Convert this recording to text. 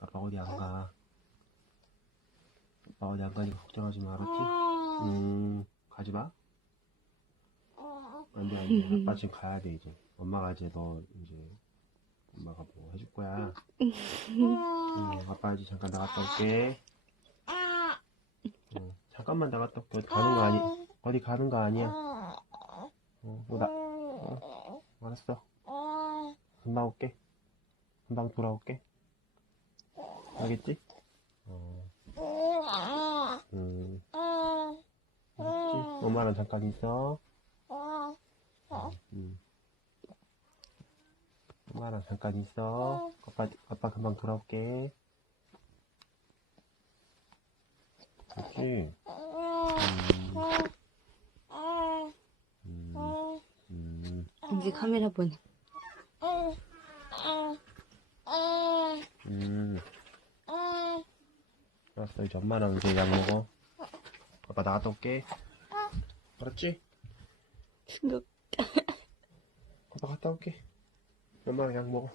아빠 어디 안 가. 아빠 어디 안 가니까 걱정하지 마, 알았지? 음, 가지 마. 안 돼, 안 돼. 아빠 지금 가야 돼, 이제. 엄마가 이제 너, 이제, 엄마가 뭐 해줄 거야. 응, 아빠 이제 잠깐 나갔다 올게. 응, 잠깐만 나갔다 올게. 어디 가는 거 아니, 어디 가는 거 아니야. 어, 어, 나, 어, 알았어. 금방 올게. 금방 돌아올게. 알겠지? 어, 음, 알겠지? 엄마랑 잠깐 있어. 음. 엄마랑 잠깐 있어. 아빠, 아빠 금방 돌아올게. 그렇지? 음, 음, 이제 카메라 보내. 음. 알았어, 이제 엄마랑 이제 약 먹어. 아빠 나갔다 올게. 알았지? 충격. 아빠 갔다 올게. 엄마랑 약 먹어.